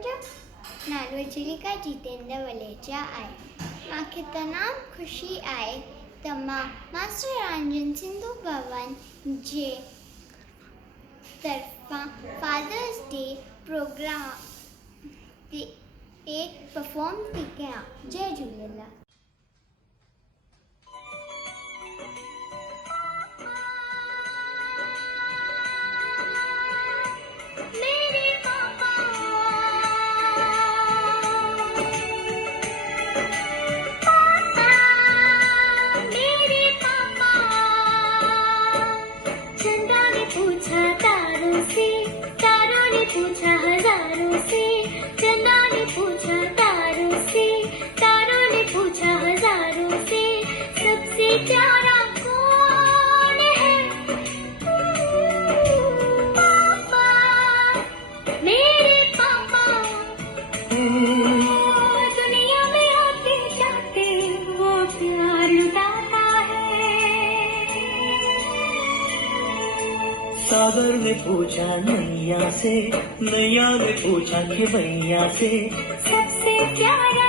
मुंहिंजो नालो चिलिका जितेंद्र वलेचा आहे। मूंखे तमामु ख़ुशी आहे त मां मास्टर रंजन सिंधु भवन जे तरफ़ां फादर्स डे प्रोग्राम ते एक परफॉर्म थी कयां। जय झूलेलाल। पूछा तारों से, तारों ने पूछा हजारों से, चंदा ने पूछा तारों से, तारों ने पूछा हजारों से, सबसे प्यारा कौन है? पापा, मेरे पापा। दुनिया में आते जाते वो प्यार लुटाता है। सागर ने पूछा नैया से, नैया ने पूछा कि भैया से, सबसे प्यारा